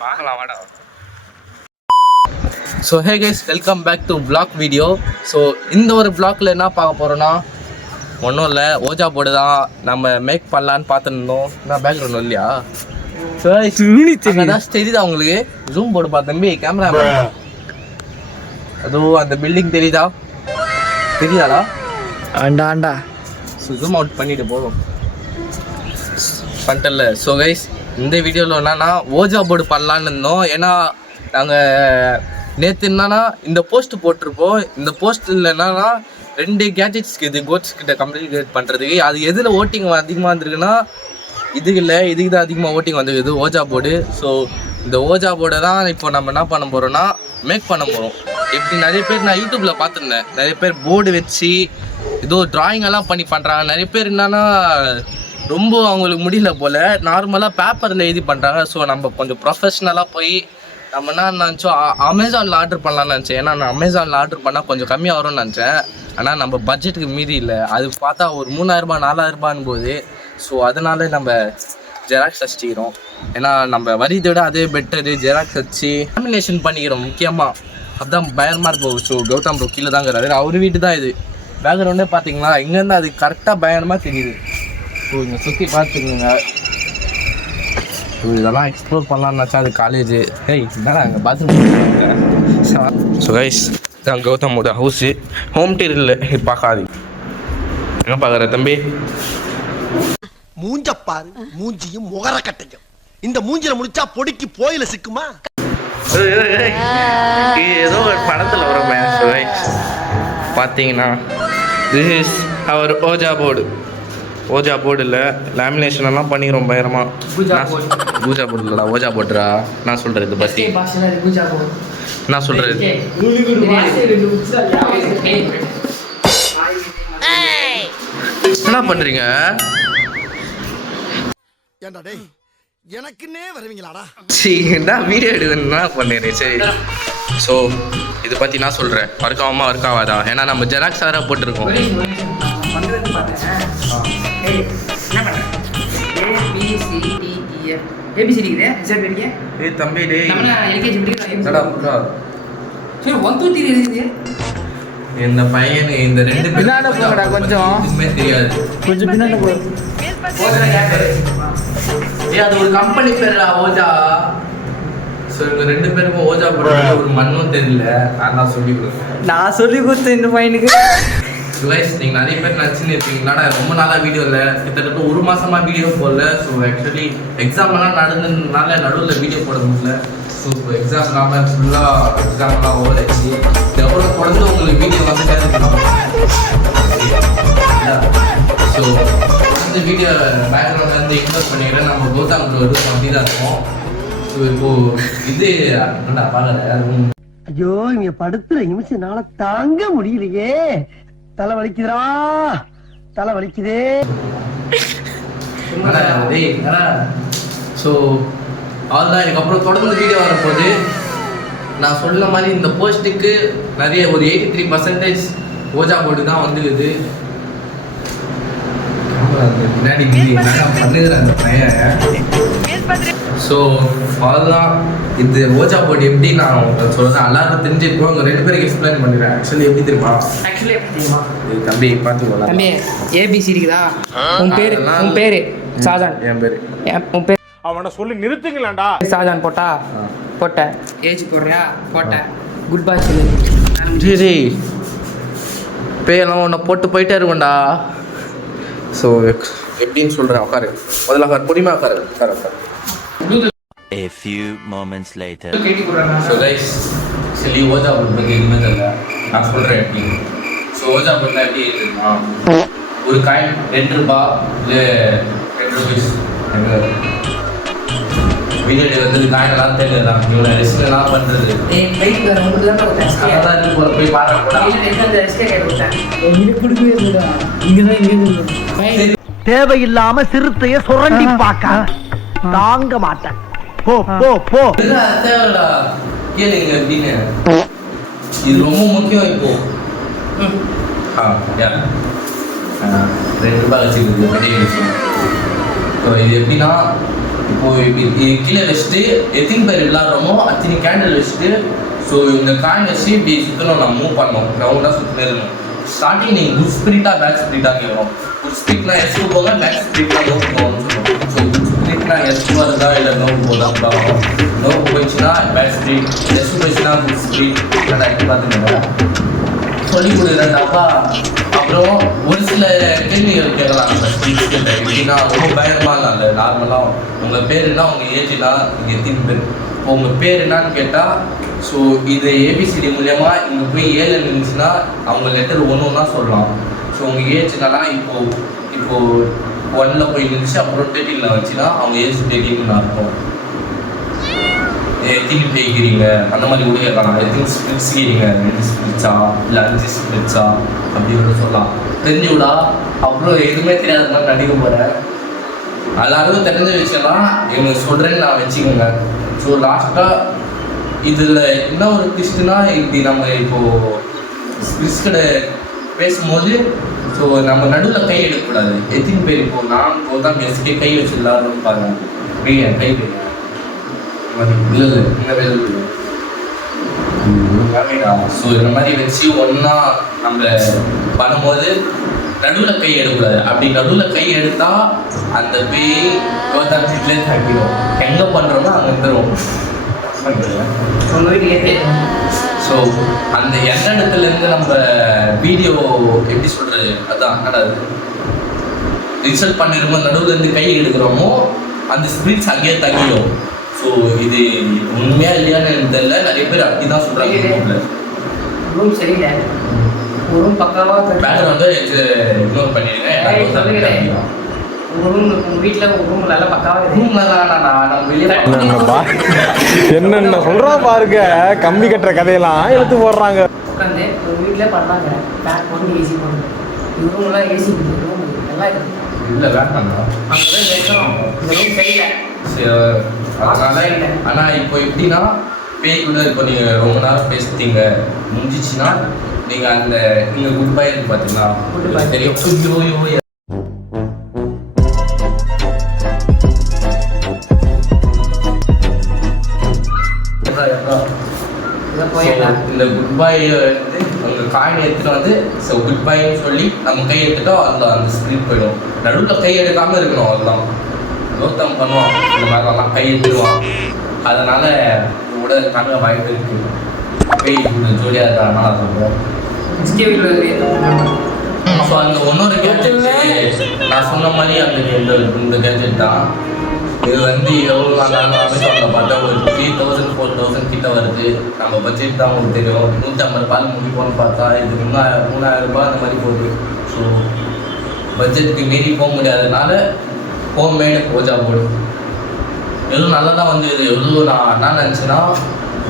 பார்க்கலாம் வாடா. So hey guys, welcome back to vlog video. So இந்த ஒரு vlogல என்ன பார்க்க போகிறோன்னா, ஒன்றும் இல்லை, ஓஜா போர்டு தான் நம்ம மேக் பண்ணலான்னு பார்த்துருந்தோம். நான் பேக்ரவுண்ட் இல்லையா? அதான் தெரியுதா உங்களுக்கு? ஜூம் போர்டு தம்பி, கேமரா. அதுவும் அந்த பில்டிங் தெரியுதா? தெரியுதாடா? ஆண்டா ஸோ ஜூம் அவுட் பண்ணிட்டு போதும் பண்ணிட்டல. ஸோ கைஸ், இந்த வீடியோவில் என்னன்னா ஓஜா போர்டு பண்ணலான்னு இருந்தோம். ஏன்னா நாங்கள் நேற்று என்னன்னா இந்த போஸ்ட் போட்டிருப்போம். இந்த போஸ்ட்டில் என்னன்னா 2 கேஜெட்ஸ்க்கு இது கோட்ஸ் கிட்ட கம்யூனிகேட் பண்ணுறதுக்கு. அது எதில் ஓட்டிங் அதிகமாக வந்திருக்குன்னா இதுக்கு இல்லை, இதுக்கு தான் அதிகமாக ஓட்டிங் வந்துருக்குது, ஓஜா போர்டு. ஸோ இந்த ஓஜா போர்டை தான் இப்போ நம்ம என்ன பண்ண போகிறோன்னா மேக் பண்ண போகிறோம். எப்படி நிறைய பேர் நான் யூடியூப்பில் பார்த்துருந்தேன், நிறைய பேர் போர்டு வச்சு ஏதோ ட்ராயிங்கெல்லாம் பண்ணி பண்ணுறாங்க. நிறைய பேர் என்னன்னா ரொம்ப அவங்களுக்கு முடியல போல், நார்மலாக பேப்பரில் எழுதி பண்ணுறாங்க. ஸோ நம்ம கொஞ்சம் ப்ரொஃபஷ்னலாக போய் நம்ம என்ன நினச்சோம், அமேசானில் ஆர்டர் பண்ணலான்னு நினச்சேன். ஏன்னா நான் அமேசானில் ஆர்டர் பண்ணால் கொஞ்சம் கம்மியாக வரும்னு நினச்சேன். ஆனால் நம்ம பட்ஜெட்டுக்கு மீறி இல்லை, அது பார்த்தா ஒரு 3000 4000 போது. ஸோ அதனால நம்ம ஜெராக்ஸ் அடிச்சிக்கிறோம். ஏன்னா நம்ம வரிதை விட அதே பெட்டரு, ஜெராக்ஸ் வச்சு லேமினேஷன் பண்ணிக்கிறோம் முக்கியமாக. அதுதான் பயங்கரமாக இருக்கும். ஸோ கௌதம் ப்ரோ கீழே தாங்கிறாரு, அவர் வீட்டு தான் இது. பேக்ரவுண்டே பார்த்தீங்களா, இங்கேருந்து அது கரெக்டாக பயங்கரமாக தெரியுது. ஸோ இங்கே சுற்றி பார்த்துக்குங்க. ஸோ இதெல்லாம் எக்ஸ்ப்ளோர் பண்ணலான்னு நினச்சா அது காலேஜு. என்னடா அங்கே பாத்ரூம். ஸோ கைஸ், இதான் கௌதமோட ஹவுஸு. ஹோம் டீரியல் பார்க்காது. என்ன பார்க்குற தம்பி? மூஞ்சப்பாரு, மூஞ்சியும் முகர கட்டையும். இந்த மூஞ்சில முடிச்சா பொடிக்கு போயில சிக்குமா? ஏதோ ஒரு படத்தில் வர மேன். பார்த்தீங்கன்னா this is our ouija board. Ouija board இல்லை, லேமினேஷன் எல்லாம் பண்ணிக்கிறோம் பயங்கரமாக. பூஜா போர்டு இல்லைடா, ஓஜா போர்டுரா. நான் சொல்கிறேன் இதை பற்றி, நான் சொல்கிறேன். என்ன பண்ணுறீங்க? ஏண்டா டேய், எனக்குன்னே வருவீங்களாடா? சரி, என்ன வீடியோ எடுக்கணும்னா பண்ணிடுறேன். சரி, ஸோ இதை பற்றி நான் சொல்கிறேன். ஒர்க் ஆகாமல் ஒர்க் ஆகாதா? ஏன்னா நம்ம ஜெராக்ஸ் வேறு போட்டிருக்கோம். தம்பி டேய், இந்த பையனு இந்த 2 பேரும் கொஞ்சம் தெரியாது. கொஞ்சம் பின்னாடி போ. அது ஒரு கம்பெனி பேரா ஓஜா. ஸோ இவங்க 2 பேருக்கும் ஓஜா போடுறது ஒரு மண்ணும் தெரியல. நான் சொல்லி கொடுத்தேன், நான் சொல்லி கொடுத்தேன் இந்த பையனுக்கு. கைஸ், நீங்கள் நிறைய பேர் நினச்சின்னு இருப்பீங்களாடா, ரொம்ப நாளாக வீடியோ இல்லை, கிட்டத்தட்ட 1 மாதமாக வீடியோ போடல. ஸோ ஆக்சுவலி எக்ஸாம்லாம் நடந்ததுனால நடுவில் வீடியோ போட முடியல. ஸோ இப்போ எக்ஸாம் இல்லாமல் ஃபுல்லாக எக்ஸாம்லாம் ஓடாச்சு. இதுக்கப்புறம் தொடர்ந்து உங்களுக்கு வீடியோ வந்து கேட்டுக்கலாம். ஸோ தொடர்ந்து வீடியோ பேக்ரவுண்ட் வந்து இக்னோர் பண்ணிக்கிறேன். நம்ம கௌதம் அப்படி தான் இருக்கும். ஸோ இப்போது இது என்னடா பார்க்குறேன். ஐயோ, இங்க படுத்துற நிமிஷம்னால தாங்க முடியலையே. தலை வலிக்குதுடா, தலை வலிக்குதே. ஸோ அதுதான். இதுக்கப்புறம் தொடர்ந்து வீடியோ வரப்போகுது. நான் சொன்ன மாதிரி இந்த போஸ்ட்டுக்கு நிறைய ஒரு 83% ஓஜா போர்டு தான் வந்துக்குது. பின்னாடி பண்ணுகிறேன் அந்த பையன். ஸோ அதுதான். இது ஓஜா போர்டு எப்படி நான் உங்களுக்கு சொல்கிறேன், எல்லாருக்கும் தெரிஞ்சிருக்கோம். உங்கள் 2 பேருக்கு எக்ஸ்பிளைன் பண்ணிடுறேன். ஆக்சுவலி எப்படி தெரியுமா? இது தம்பி பார்த்துக்கோலாம். தம்பி ஏபிசி இருக்குதா? உன் பேரு ஷாஜான். என் பேர். உன் பேர் அவனை சொல்லி நிறுத்துங்களேன்டா. ஷாஜான் போட்ட ஏஜ் போடுறியா? போட்டேன். குட் பாய் சொல்லு. சரி, பேயெல்லாம் உன்னை போட்டு போயிட்டே இருக்கும்டா. ஸோ எப்படின்னு சொல்கிறேன். உட்காரு, முதல்ல உட்காரு, பொறுமையாக உட்காரு. A few moments later. So guys, சரி ஓஜா போர்டு பற்றி எதுவுமே தெரியல, நான் சொல்கிறேன் எப்படி. ஸோ ஓஜா போர்டில் எப்படி இருக்குன்னா, ஒரு காயின் 2 ரூபாய் இல்லை 2 ரூபீஸ். வீடியோ வந்து காயினெல்லாம் தெரியலாம். இவ்வளோ ரிஸ்க்லாம் பண்ணுறது அதான் போகிற போய் பார்க்கக்கூடாது. தேவையில்லாம சிறுத்தைய சுரண்டி பார்க்க தாங்க மாட்டேன். போ போ போ. தேவையில்லா கேளுங்க அப்படின்னு. இது ரொம்ப முக்கியம். இப்போ 2 ரூபாய் வச்சுக்கிறது பெரிய விஷயம். ஸோ இது எப்படின்னா இப்போ இது கீழே வச்சுட்டு எத்தனை பேர் விளாட்றோமோ அத்தனை கேண்டில் வச்சுட்டு ஸோ இந்த காயின் வச்சு இப்படி சுற்றணும் நம்ம மூவ் பண்ணணும் ரவுண்டாக சுற்றினே இருக்கணும். ஸ்டார்டிங் நீங்கள் குட் ஸ்பிரிட்டாக பேக் ஸ்பிரிட்டாக கேட்கணும். குட் ஸ்பிரிட்னா எஸ்க்கு போங்க, பேக் ஸ்பிரிட்னா நோக்கு போகணும்னு சொல்லுவோம். ஸோ குட் ஸ்பிரிட்னா எஸ்க்கு வருதா இல்லை நோக்கு போதா பார்க்கணும். நோக்கு போயிடுச்சுன்னா பேக் ஸ்பிரிட், எஸ்க்கு போயிடுச்சுன்னா குட் ஸ்பிரிட். கரெக்டாக பார்த்துக்கோங்க. சொல்லிக் கொடுக்குறேன்டாப்பா. அப்புறம் ஒரு சில கேள்விகள் கேட்கலாம் நம்ம ஸ்பீச்சுக்கிட்ட. எப்படின்னா ரொம்ப பயமாக இல்லை, நார்மலாக உங்கள் பேர் என்ன, உங்கள் ஏஜ்னா இங்கே எத்தனை பேர், இப்போ உங்கள் பேர் என்னன்னு கேட்டால் ஸோ இது ஏபிசிடி மூலயமா இங்கே போய் 7 இருந்துச்சுன்னா அவங்க லெட்டர் ஒன்று சொல்லலாம். ஸோ உங்கள் ஏஜ் என்னன்னா இப்போது 1ல் போய் இருந்துச்சு, அப்புறம் 13ல் வந்துச்சுன்னா அவங்க ஏஜ் 13ன்னு அர்த்தம். எத்தனை பேய்க்கிறீங்க அந்த மாதிரி கூட கேட்கலாம். எத்தனை ஸ்பிரிட்ஸ் செய்கிறீங்க, 2 ஸ்பிரிட்ஸா இல்லை 5 ஸ்பிரிட்ஸா அப்படின்னு சொல்லலாம். தெரிஞ்சு விடா. அப்புறம் எதுவுமே தெரியாத மாதிரி நடிக்க போகிறேன். எல்லாருக்கும் தெரிஞ்ச விஷயம்லாம் இவங்க சொல்கிறேன்னு நான் வச்சுக்கோங்க. ஸோ லாஸ்ட்டாக இதில் என்ன ஒரு ட்விஸ்ட்னா, இப்படி நம்ம இப்போது ஸ்பிரிட்ஸ் கடை பேசும்போது ஸோ நம்ம நடுவில் கை எடுக்கக்கூடாது. எத்தனை பேர் இப்போது நான் தான் எஸ்கே கை வச்சுடலான்னு பாருங்க. என் கை இல்லை இந்த வேலைடா. ஸோ இந்த மாதிரி வச்சு ஒன்றா நம்ம பண்ணும்போது நடுவில் கை எடுக்கக்கூடாது. அப்படி நடுவில் கை எடுத்தால் அந்த பேய் கோதாட்சியிலே தப்பிடும். எங்கே பண்ணுறோமோ அங்கே தரும். ஸோ அந்த எந்த இடத்துலேருந்து நம்ம வீடியோ எப்படி சொல்கிறது அதான் என்னது ரிசல்ட் பண்ணிருக்கோம் நடுவுலேருந்து கை எடுக்கிறோமோ அந்த ஸ்பிரிட்ஸ் அங்கேயே தங்கிடும். ஸோ இது உண்மையா இல்லையான்னு எனக்கு தெரியல. நிறைய பேர் அப்படி தான் சொல்கிறாங்க. ரூம் சரியில்லை, ரூம் பக்காவாக பேக்ரவுண்ட் இக்னோர் பண்ணிடுங்க. உங்கள் வீட்டில் ரூம் நல்லா பக்காவாக ரூம் நல்லா நம்ம வெளியே என்னென்ன சொல்கிறோம் பாருங்க. கம்பி கட்டுற கதையெல்லாம் எடுத்து போடுறாங்க. உட்காந்து உங்கள் வீட்டில் பண்ணாங்க. பேக் போட்டு ஏசி போட்டு ரூம்லாம் ஏசி ரூம் நல்லா இருக்குது. இல்லை வேண்டாம்ண்ணா, அங்கே வைக்கிறோம். இந்த ரூம் சரியில்லை. அதனால ஆனால் இப்போ எப்படின்னா பேய் கூட இப்போ நீங்கள் ரொம்ப நேரம் பேசிட்டீங்க முடிஞ்சிச்சுன்னா நீங்கள் அந்த நீங்கள் குட் பை இருக்கு பார்த்தீங்களா தெரியும். இந்த குட் பாய் வந்து உங்கள் காயின் எடுத்துகிட்டு வந்து ஸோ குட் பைன்னு சொல்லி நம்ம கை எடுத்துட்டோம் அதில் அந்த ஸ்பிரிட் போயிடும். நடுவில் கை எடுக்காமல் இருக்கணும். அதுதான் கௌதம் பண்ணுவான். இந்த மாதிரிலாம் கை எடுத்துடுவான். அதனால் கூட நல்ல வாய்ப்பு இருக்குது. பேய் கூட ஜோலியாக இருக்காங்க. நான் சொல்கிறேன். ஸோ அந்த இன்னொரு கேஜெட் நான் சொன்ன மாதிரி அந்த இந்த கேஜெட் தான். இது வந்து எவ்வளோ நாங்கள் அமேசானில் பார்த்தா ஒரு 3000 4000 கிட்ட வருது. நம்ம பட்ஜெட் தான் உங்களுக்கு தெரியும். 150 ரூபாய் முடிப்போம்னு பார்த்தா இது 3000 ரூபாய் அந்த மாதிரி போகுது. ஸோ பட்ஜெட்டுக்கு மீறி போக முடியாததுனால ஹோம்மேடு ஓஜா போர்டு எவ்வளோ நல்லா தான் வந்து இது எவ்வளோ நான் என்ன நினச்சேன்னா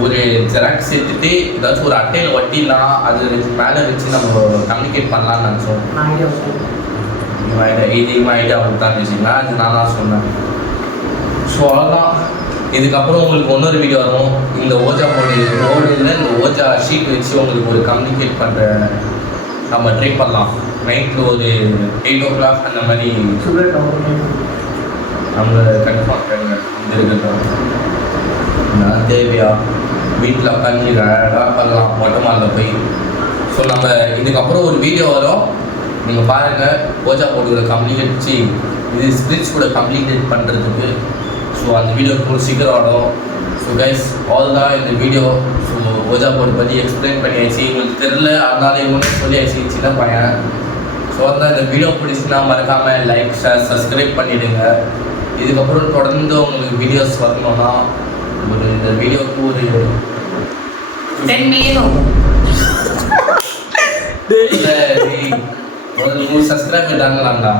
ஒரு ஜெராக்ஸ் எடுத்துகிட்டு ஏதாச்சும் ஒரு அட்டையில் ஒட்டிடலாம், அது மேலே வச்சு நம்ம கம்யூனிகேட் பண்ணலான்னு நினச்சோம். இது ஐடியா அவருக்கு தான் வச்சிங்களா, அது நான் தான் சொன்னேன். ஸோ அவ்வளோதான். இதுக்கப்புறம் உங்களுக்கு இன்னொரு வீடியோ வரும். இந்த ஓஜா போர்டு ரோடில் இந்த ஓஜா ஷீட் வச்சு உங்களுக்கு ஒரு கம்யூனிகேட் பண்ணுற நம்ம ட்ரை பண்ணலாம். நைட்டில் ஒரு 8 o'clock அந்த மாதிரி நம்ம கன்ஃபார்ம் பண்ணுங்க. இருக்கட்டும் நான் தேவையா வீட்டில் உட்காந்து அழகாக பண்ணலாம் மொட்டை மாலில் போய். ஸோ நம்ம இதுக்கப்புறம் ஒரு வீடியோ வரும், நீங்கள் பாருங்கள். ஓஜா போர்டு கம்ப்ளீட் வச்சு இது ஸ்பிரிட்ஸ் கூட கம்ப்ளீட் பண்ணுறதுக்கு. ஸோ அந்த வீடியோ கூட சீக்கிரம் வரும். ஸோ கைஸ் ஆல் தான் இந்த வீடியோ. ஸோ ஓஜா போர்டு பற்றி எக்ஸ்பிளைன் பண்ணியாச்சு. உங்களுக்கு தெரில அதனால இவங்க சொல்லியாச்சு, சின்ன பையன். ஸோ அதான் இந்த வீடியோ பிடிச்சின்னா மறக்காமல் லைக் ஷேர் சப்ஸ்கிரைப் பண்ணிவிடுங்க. இதுக்கப்புறம் தொடர்ந்து உங்களுக்கு வீடியோஸ் வரணும்னா ஒரு இந்த வீடியோவுக்கு ஒரு 10 million ஒரு சப்ஸ்கிரைப் தாங்கலாம்டா.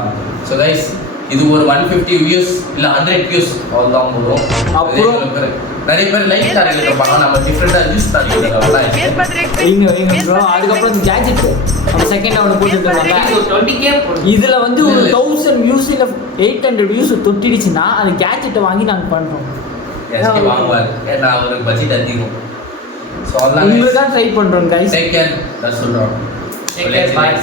ஸோ கைஸ் இது ஒரு 150 வியூஸ் இல்லை 100 வியூஸ் அவ்வளோதான் போதும். அப்புறம் நிறைய பேர் லைக் டார்கெட் இருப்பாங்க. நம்ம டிஃப்ரெண்டாக யூஸ் டார்கெட் அதுக்கப்புறம் கேஜெட் நம்ம செகண்ட் அவனை போட்டு 20K இதில் வந்து ஒரு 1000 வியூஸ் இல்லை 800 வியூஸ் தொட்டிடுச்சுன்னா அந்த கேஜெட்டை வாங்கி நாங்கள் பண்ணுறோம். வாங்குவார் ஏன்னா அவருக்கு பட்ஜெட் அதிகம். ஸோ உங்களுக்கு தான் ட்ரை பண்ணுறோம் கைஸ். டேக் கேர் தான் சொல்கிறோம். பாய்.